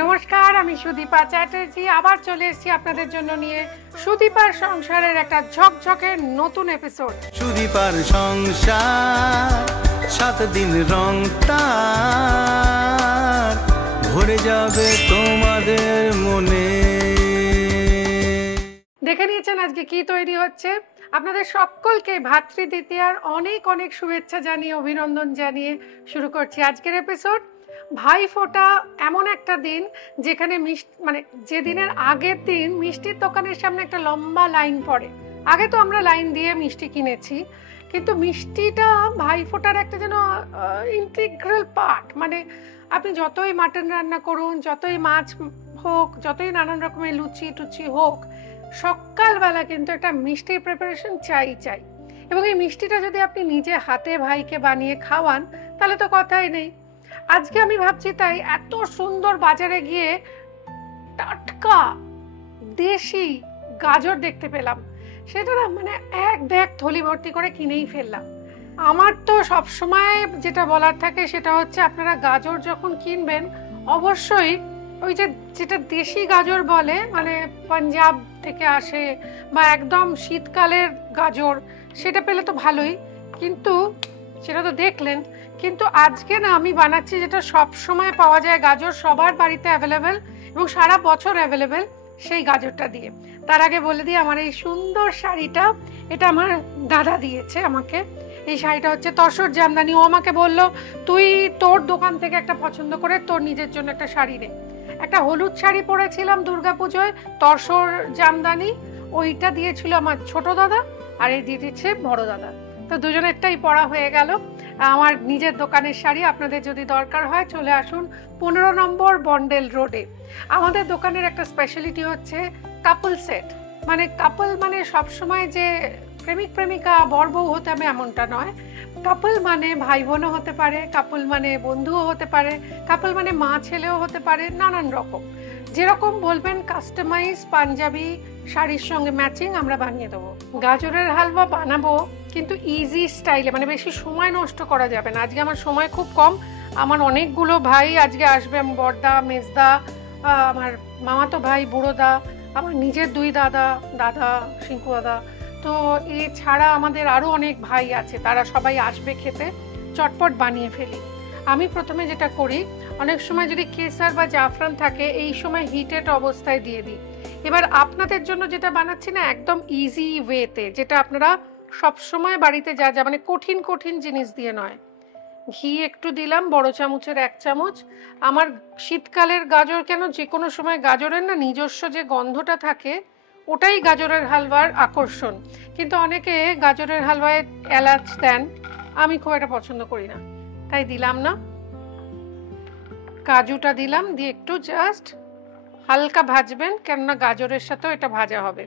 নমস্কার, আমি সুদীপা চ্যাটার্জি আবার চলে এসেছি আপনাদের জন্য নিয়ে সুদীপার সংসারের একটা ঝকঝকে নতুন এপিসোড। সুদীপার সংসার 7 দিন রং তার ভরে যাবে তোমাদের মনে। দেখে নিয়েছেন আজকে কি তৈরি হচ্ছে। আপনাদের সকলকে ভাতৃদ্বিতীয়ার অনেক অনেক শুভেচ্ছা জানিয়ে অভিনন্দন জানিয়ে শুরু করছি আজকের এপিসোড। ভাইফোঁটা এমন একটা দিন যেখানে মানে যে দিনের আগের দিন মিষ্টির দোকানের সামনে একটা লম্বা লাইন পড়ে। আগে তো আমরা লাইন দিয়ে মিষ্টি কিনেছি, কিন্তু মিষ্টিটা ভাইফোঁটার একটা যেন ইন্টিগ্রাল পার্ট। মানে আপনি যতই মাটন রান্না করুন, যতই মাছ হোক, যতই নানান রকমের লুচি টুচি হোক, সকালবেলা কিন্তু একটা মিষ্টির প্রিপারেশন চাই। এবং এই মিষ্টিটা যদি আপনি নিজে হাতে ভাইকে বানিয়ে খাওয়ান তাহলে তো কথাই নেই। আজকে আমি ভাবছি তাই এত সুন্দর বাজারে গিয়ে টাটকা দেশি গাজর দেখতে পেলাম, সেটা না মানে এক ব্যাগ থলি ভর্তি করে কিনেই ফেললাম। আমার তো সবসময় যেটা বলার থাকে সেটা হচ্ছে আপনারা গাজর যখন কিনবেন অবশ্যই ওই যেটা দেশি গাজর বলে, মানে পাঞ্জাব থেকে আসে বা একদম শীতকালের গাজর, সেটা পেলে তো ভালোই, কিন্তু সেটা তো দেখলেন। কিন্তু আজকে না আমি বানাচ্ছি যেটা সব সময় পাওয়া যায়, গাজর সবার বাড়িতে অ্যাভেলেবেল এবং সারা বছর অ্যাভেলেবেল, সেই গাজরটা দিয়ে। তার আগে বলে দিই আমার এই সুন্দর শাড়িটা, এটা আমার দাদা দিয়েছে আমাকে। এই শাড়িটা হচ্ছে তসর জামদানি। ও আমাকে বললো তুই তোর দোকান থেকে একটা পছন্দ করে তোর নিজের জন্য একটা শাড়ি নে। একটা হলুদ শাড়ি পরেছিলাম দুর্গাপুজোয়, তসর জামদানি, ওইটা দিয়েছিল আমার ছোট দাদা, আর এই দিয়ে দিচ্ছে বড় দাদা। তো দুজনেরটাই পরা হয়ে গেল। আমার নিজের দোকানের শাড়ি আপনাদের যদি দরকার হয় চলে আসুন 15 নম্বর বন্ডেল রোডে। আমাদের দোকানের একটা স্পেশালিটি হচ্ছে কাপল সেট। মানে কাপল মানে সবসময় যে প্রেমিক প্রেমিকা বর বউ হতে হবে এমনটা নয়। কাপল মানে ভাই বোনও হতে পারে, কাপল মানে বন্ধুও হতে পারে, কাপল মানে মা ছেলেও হতে পারে, নানান রকম। যেরকম বলবেন কাস্টমাইজ পাঞ্জাবি শাড়ির সঙ্গে ম্যাচিং আমরা বানিয়ে দেবো। গাজরের হালুয়া বানাবো কিন্তু ইজি স্টাইলে, মানে বেশি সময় নষ্ট করা যাবে না। আজকে আমার সময় খুব কম, আমার অনেকগুলো ভাই আজকে আসবে, আমার বড়দা, মেজদা, আমার মামাতো ভাই বুড়োদা, আমার নিজের 2 দাদা শিঙ্কু দাদা, তো এছাড়া আমাদের আরও অনেক ভাই আছে, তারা সবাই আসবে খেতে। চটপট বানিয়ে ফেলি। আমি প্রথমে যেটা করি, অনেক সময় যদি কেসার বা জাফরান থাকে এই সময় হিটেড অবস্থায় দিয়ে দিই। এবার আপনাদের জন্য যেটা বানাচ্ছি না একদম ইজি ওয়েতে, যেটা আপনারা সবসময় বাড়িতে যা মানে কঠিন জিনিস দিয়ে নয়। ঘি একটু দিলাম, বড় চামচের 1 চামচ। আমার শীতকালের গাজর কেন, যে কোনো সময় গাজরের না নিজস্ব যে গন্ধটা থাকে ওটাই গাজরের হালুয়ার আকর্ষণ। কিন্তু অনেকে গাজরের হালুয়ায় এলাচ দেন, আমি খুব একটা পছন্দ করি না, তাই দিলাম না। কাজুটা দিলাম, দিয়ে একটু জাস্ট হালকা ভাজবেন, কেননা গাজরের সাথেও এটা ভাজা হবে।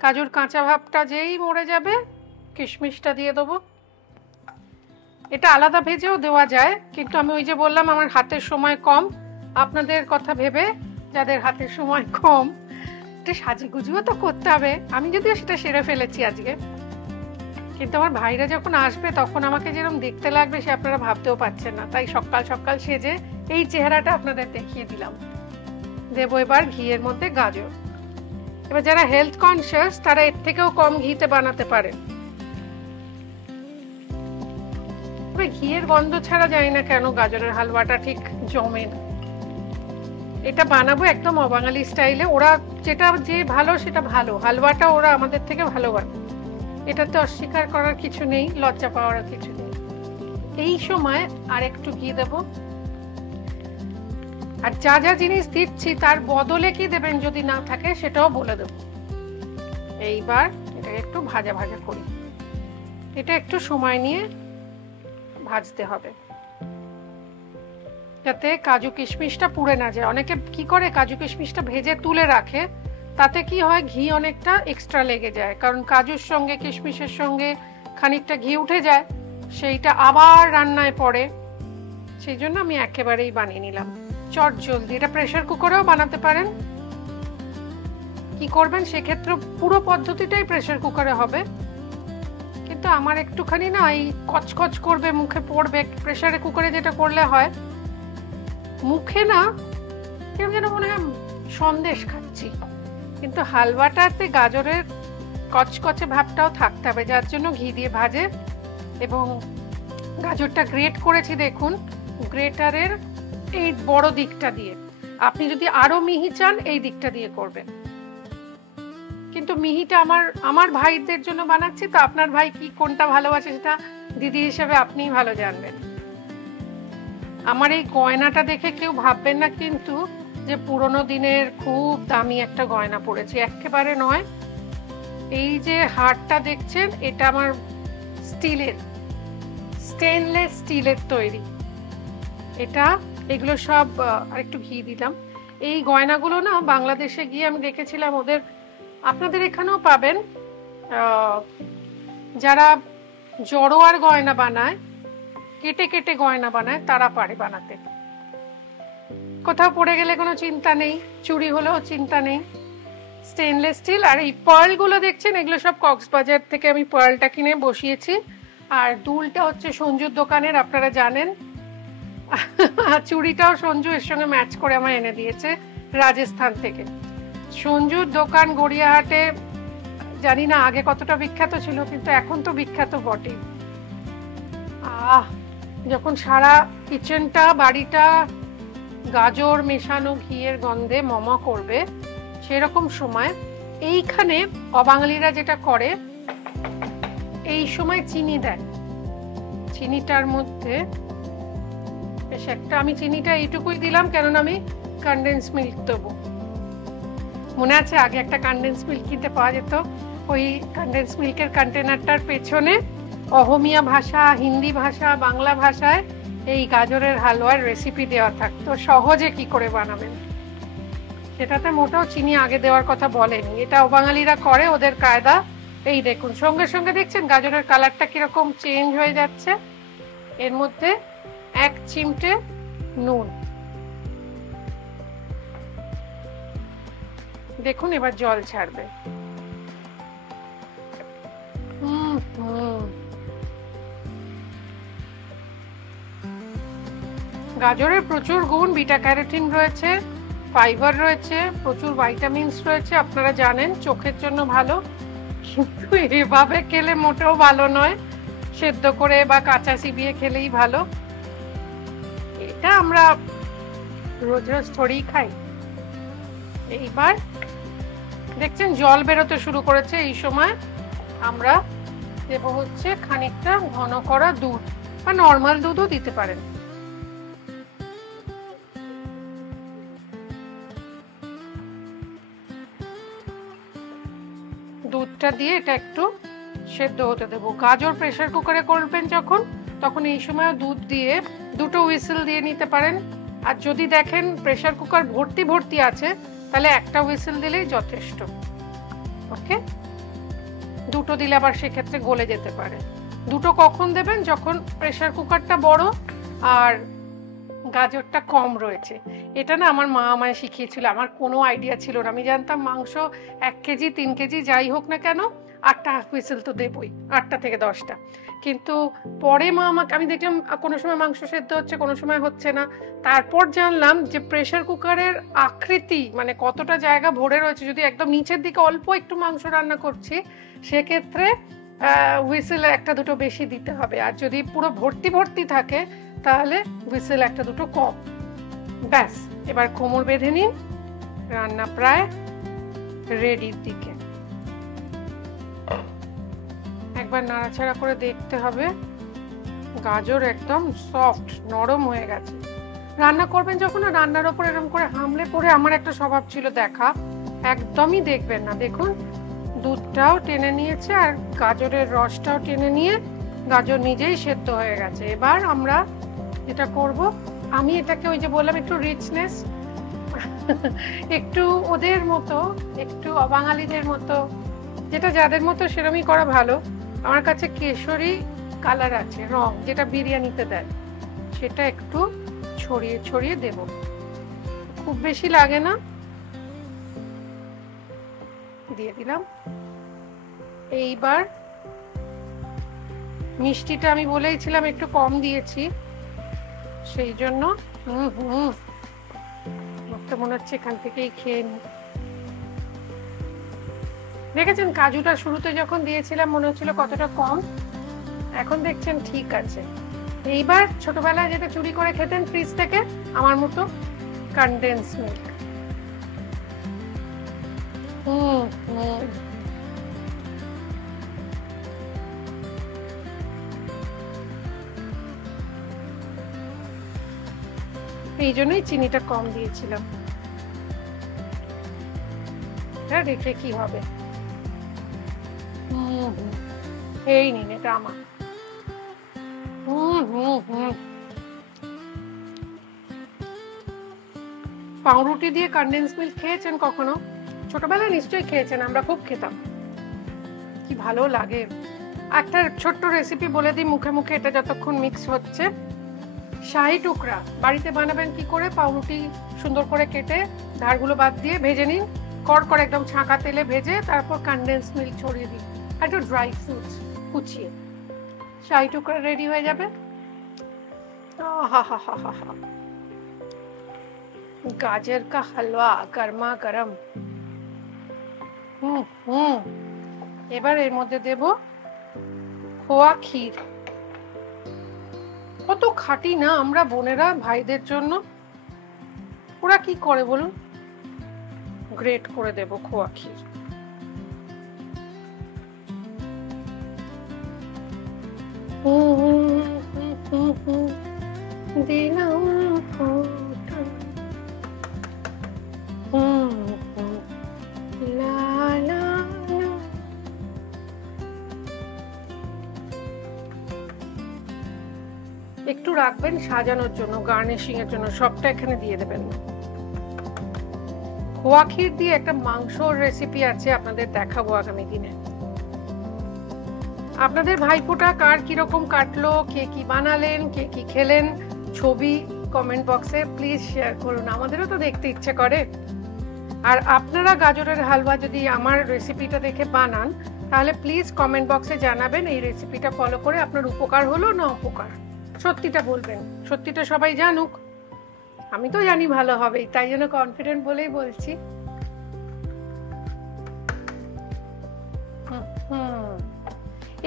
কাজুর কাঁচা ভাবটা যেই মরে যাবে কিশমিশটা দিয়ে দেবো। এটা আলাদা ভেজেও দেওয়া যায়, কিন্তু আমি ওই যে বললাম আমার হাতের সময় কম, আপনাদের কথা ভেবে যাদের হাতের সময় কম এটা সাজিগুজিও তো করতে হবে। আমি যদিও সেটা সেরে ফেলেছি আজকে, কিন্তু আমার ভাইরা যখন আসবে তখন আমাকে যেরকম দেখতে লাগবে সে আপনারা ভাবতেও পারছেন না। তাই সকাল সকাল সেজে এই চেহারাটা আপনাদের দেখিয়ে দিলাম। দেবো এবার ঘিয়ের মধ্যে গাজর। এবার যারা হেলথ কনসিয়াস তারা এর থেকেও কম ঘিতে বানাতে পারেন। তবে ঘিয়ের গন্ধ ছাড়া জানি না কেন গাজরের হালুয়াটা ঠিক জমে না। এটা বানাবো একদম অবাঙালি স্টাইলে। ওরা যেটা যে ভালো সেটা ভালো, হালুয়াটা ওরা আমাদের থেকে ভালো বানায়, এটাতে অস্বীকার করার কিছু নেই, লজ্জা পাওয়ার কিছু নেই। এই সময় আর একটু ঘি দেবো। আর যা যা জিনিস দিচ্ছি তার বদলে কি দেবেন যদি না থাকে সেটাও বলে দেবো। এইবার এটাকে একটু ভাজা করি। এটা একটু সময় নিয়ে ভাজতে হবে যাতে কাজু কিশমিশটা পুড়ে না যায়। অনেকে কি করে কাজু কিশমিশটা ভেজে তুলে রাখে, তাতে কি হয় ঘি অনেকটা এক্সট্রা লেগে যায়, কারণ কাজুর সঙ্গে কিশমিশের সঙ্গে খানিকটা ঘি উঠে যায়, সেইটা আবার রান্নায় পড়ে। সেই জন্য আমি একেবারেই বানিয়ে নিলাম চট জলদি। এটা প্রেসার কুকারেও বানাতে পারেন। কি করবেন সেক্ষেত্রে পুরো পদ্ধতিটাই প্রেসার কুকারে হবে, কিন্তু আমার একটুখানি না এই কচকচ করবে, মুখে পড়বে। প্রেসারে কুকারে যেটা করলে হয় মুখে না কিরকম যেন মনে হয় সন্দেশ খাচ্ছি, কিন্তু হালুয়াটাতে গাজরের কচকচে ভাবটাও থাকতে হবে, যার জন্য ঘি দিয়ে ভাজে। এবং গাজরটা গ্রেট করেছি দেখুন গ্রেটারের এই বড় দিকটা দিয়ে। আপনি যদি আরো মিহি চান এই দিকটা দিয়ে করবেন, কিন্তু মিহিটা আমার ভাইদের জন্য বানাচ্ছি, তো আপনার ভাই কি কোনটা ভালোবাসে সেটা দিদি হিসেবে আপনিই ভালো জানবেন। আমার এই গয়নাটা দেখে কেউ ভাববেন না কিন্তু যে পুরোনো দিনের খুব দামি একটা গয়না পড়েছি, একেবারে নয়। এই যে হারটা দেখছেন এটা আমার স্টিলের, স্টেনলেস স্টিলের তৈরি এটা। এগুলো সব আরেকটু ঘি দিলাম। এই গয়নাগুলো না বাংলাদেশে গিয়ে আমি দেখেছিলাম ওদের, আপনাদের এখানেও পাবেন, যারা জড়োয়ার গয়না বানায়, কেটে কেটে গয়না বানায়, তারা পারে বানাতে। কোথাও পড়ে গেলে কোনো চিন্তা নেই, চুরি হলেও চিন্তা নেই। Stainless steel. আর এই পার্লগুলো দেখছেন এগুলো সব কক্সবাজার থেকে আমি পার্লটা কিনে বসিয়েছি। আর দুলটা হচ্ছে সঞ্জুর দোকানের, আপনারা জানেন। চুড়িটাও সঞ্জু এর সঙ্গে ম্যাচ করে আমার এনে দিয়েছে রাজস্থান থেকে। সঞ্জুর দোকান গড়িয়াহাটে জানি না আগে কতটা বিখ্যাত ছিল, কিন্তু এখন তো বিখ্যাত বটে। যখন সারা কিচেনটা বাড়িটা গাজর মেশানো ঘিয়ের গন্ধে মমা করবে, সেরকম সময় এইখানে অবাঙালিরা যেটা করে, এই সময় চিনি দেয়। চিনিটার মধ্যে বেশ একটা, আমি চিনিটা এইটুকুই দিলাম কেননা আমি কনডেন্স মিল্ক দেবো। মনে আছে আগে একটা কনডেন্স মিল্ক কিনতে পাওয়া যেত, ওই কনডেন্স মিল্কের কন্টেনারটার পেছনে অহমিয়া ভাষা, হিন্দি ভাষা, বাংলা ভাষায় এই গাজরের হালুয়ার রেসিপি দেওয়া থাকতো, সহজে কি করে বানাবেন। সেটাতে মোটেও চিনি আগে দেওয়ার কথা বলেনি, এটা অবাঙালিরা করে, ওদের কায়দা। এই দেখুন সঙ্গে সঙ্গে দেখছেন গাজরের কালারটা কিরকম চেঞ্জ হয়ে যাচ্ছে। এর মধ্যে 1 চিমটে নুন দেখুন, এবার জল ছাড়বে। গাজরের প্রচুর গুণ, বিটা ক্যারোটিন রয়েছে, ফাইবার রয়েছে, প্রচুর ভাইটামিনস রয়েছে, আপনারা জানেন চোখের জন্য ভালো। কিন্তু এভাবে খেলে মোটেও ভালো নয়, সেদ্ধ করে বা কাঁচা চিবিয়ে খেলেই ভালো। এটা আমরা রোজ রোজ থোড়েই খাই। এইবার দেখছেন জল বেরোতে শুরু করেছে, এই সময় আমরা দেবো হচ্ছে খানিকটা ঘন করা দুধ, বা নর্মাল দুধও দিতে পারেন। দুধটা দিয়ে এটা একটু সেদ্ধ হতে দেবো। গাজর প্রেসার কুকারে করবেন যখন, তখন এই সময় দুধ দিয়ে 2টো হুইসেল দিয়ে নিতে পারেন। আর যদি দেখেন প্রেসার কুকার ভর্তি ভর্তি আছে, তাহলে একটা হুইসেল দিলেই যথেষ্ট। ওকে, 2টো দিলে আবার সেক্ষেত্রে গলে যেতে পারে। 2টো কখন দেবেন? যখন প্রেসার কুকারটা বড় আর গাজরটা কম রয়েছে। এটা না আমার মা আমায় শিখিয়েছিল, আমার কোনো আইডিয়া ছিল না। আমি জানতাম মাংস 1 কেজি 3 কেজি যাই হোক না কেন 8টা হুইসেল তো দেবই, 8টা থেকে 10টা। কিন্তু পরে মা আমাকে, আমি দেখলাম কোনো সময় মাংস সেদ্ধ হচ্ছে, কোনো সময় হচ্ছে না। তারপর জানলাম যে প্রেসার কুকারের আকৃতি, মানে কতটা জায়গা ভরে রয়েছে। যদি একদম নিচের দিকে অল্প একটু মাংস রান্না করছি, সেক্ষেত্রে হুইসেল 1-2টো বেশি দিতে হবে। আর যদি পুরো ভর্তি ভর্তি থাকে, তাহলে হুইসেল 1-2টো কম। ব্যাস, এবার কোমর বেঁধে নিন, রান্না প্রায় রেডির দিকে। একবার নাড়াচাড়া করে দেখতে হবে, গাজর একদম সফট নরম হয়ে গেছে। রান্না করবেন যখন, রান্নার ওপর এরকম করে হামলে পড়ে আমার একটা স্বভাব ছিল দেখা, একদমই দেখবেন না। দেখুন দুধটাও টেনে নিয়েছে আর গাজরের রসটাও টেনে নিয়ে গাজর নিজেই সেদ্ধ হয়ে গেছে। এবার আমরা যেটা করব, আমি এটাকে ওই যে বললাম একটু রিচনেস, একটু ওদের মতো, একটু অবাঙালিদের মতো, যেটা যাদের মতো সেরকমই করা ভালো। আমার কাছে কেশরি কালার আছে, রং যেটা বিরিয়ানিতে দেয়, সেটা একটু ছড়িয়ে ছড়িয়ে দেব। খুব বেশি লাগে না, দিয়ে দিলাম। এইবার মিষ্টিটা আমি বলেইছিলাম একটু কম দিয়েছি, সেই জন্য বুঝতে তো মনে হচ্ছে এখান থেকেই খেয়ে নি। দেখেছেন কাজুটা শুরুতে যখন দিয়েছিলাম মনে হচ্ছিল কতটা কম, এখন দেখছেন ঠিক আছে। এইবার ছোটবেলায় যেটা চুরি করে খেতেন ফ্রিজ থেকে আমার মতো, কনডেন্স মিল্ক। এই জন্যই চিনিটা কম দিয়েছিলাম। দেখে কি হবে। এই নিন, এটা আমার। পাউরুটি দিয়ে কনডেন্স মিল্ক খেয়েছেন কখনো? ছোটবেলায় নিশ্চয়ই খেয়েছেন, আমরা খুব খেতাম, কি ভালো লাগে। একটা ছোট্ট রেসিপি বলে দিই মুখে মুখে, এটা যতক্ষণ মিক্স হচ্ছে। শাহি টুকরা বাড়িতে বানাবেন কি করে? পাউরুটি সুন্দর করে কেটে ধারগুলো বাদ দিয়ে ভেজে নিন, কড় করে একদম ছাঁকা তেলে ভেজে, তারপর কনডেন্স মিল্ক ছড়িয়ে দিন, একটু ড্রাই ফ্রুটস কুচিয়ে, শাহি টুকরা রেডি হয়ে যাবে। গাজর কা হালুয়া গরমা গরম। এবার এর মধ্যে দেব খোয়া ক্ষীর। কত খাঁটি না আমরা বোনেরা ভাইদের জন্য। ওরা কি করে বলুন? গ্রেট করে দেব খোয়া ক্ষীর। দিলাম ফোঁটা, লা লা লা। একটু রাখবেন সাজানোর জন্য, গার্নিশিং এর জন্য, সবটা এখানে দিয়ে দেবেন না। খোয়া ক্ষীর দিয়ে একটা মাংসর রেসিপি আছে, আপনাদের দেখাবো আগামী দিনে। আপনাদের ভাইফোঁটা কার কিরকম কাটলো, কে কি বানালেন, কে কি খেলেন, ছবি কমেন্ট বক্সে প্লিজ শেয়ার করুন, আমাদেরও তো দেখতে ইচ্ছে করে। আর আপনারা গাজরের হালুয়া যদি আমার রেসিপিটা দেখে বানান তাহলে প্লিজ কমেন্ট বক্সে জানাবেন এই রেসিপিটা ফলো করে আপনার উপকার হলো না অপকার। সত্যিটা বলবেন, সত্যিটা সবাই জানুক। আমি তো জানি ভালো হবেই, তাই জন্য কনফিডেন্ট বলেই বলছি।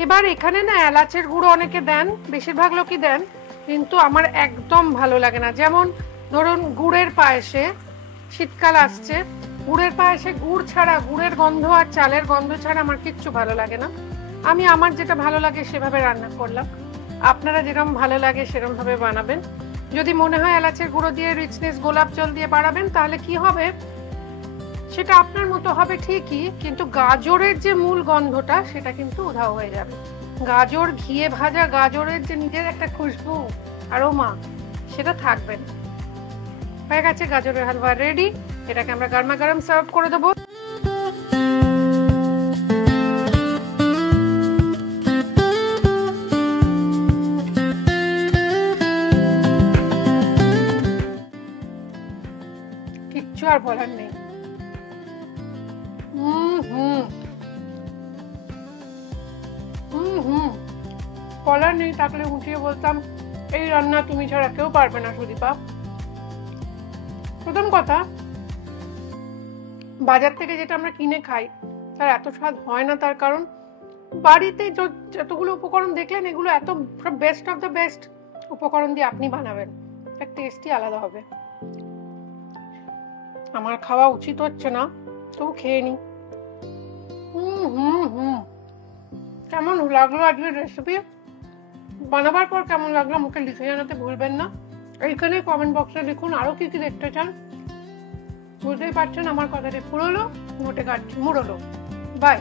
এবার এখানে না এলাচের গুঁড়ো অনেকে দেন, বেশিরভাগ লোকই দেন, কিন্তু আমার একদম ভালো লাগে না। যেমন ধরুন গুড়ের পায়েসে, শীতকাল আসছে, গুড়ের পায়েসে গুড় ছাড়া, গুড়ের গন্ধ আর চালের গন্ধ ছাড়া আমার কিচ্ছু ভালো লাগে না। আমি আমার যেটা ভালো লাগে সেভাবে রান্না করলাম, আপনারা যেরকম ভালো লাগে সেরকম ভাবে বানাবেন। যদি মনে হয় এলাচের গুঁড়ো দিয়ে রিচনেস গোলাপ জল দিয়ে বাড়াবেন তাহলে কি হবে, সেটা আপনার মতো হবে ঠিকই, কিন্তু গাজরের যে মূল গন্ধটা সেটা কিন্তু উধাও হয়ে যাবে। গাজর ঘিয়ে ভাজা গাজরের যে নিজের একটা খুশবু আরোমা, সেটা থাকবে না। হয়ে গেছে গাজরের হালুয়া রেডি। এটাকে আমরা গরমা গরম সার্ভ করে দেবো। কিচ্ছু আর বলার নেই। বলার নেই থাকলে উঠিয়ে বলতাম এই রান্না তুমি ছাড়া কেউ পারবে না সুদীপা। প্রথম কথা, বাজার থেকে যেটা আমরা কিনে খাই তার এত স্বাদ হয় না, তার কারণ বাড়িতে যতগুলো উপকরণ দেখলেন এগুলো এত বেস্ট অফ দ্য বেস্ট উপকরণ দিয়ে আপনি বানাবেন, এর টেস্টই আলাদা হবে। আমার খাওয়া উচিত হচ্ছে না, তবু খেয়ে নি। কেমন লাগলো আজকের রেসিপি? বানাবার পর কেমন লাগলো আমাকে লিখে জানাতে ভুলবেন না। এইখানে কমেন্ট বক্সে লিখুন আরো কি কি দেখতে চান। বুঝতেই পারছেন আমার কথাটি ফুরোলো, মোটে কাটছি মুড়োলো। বাই।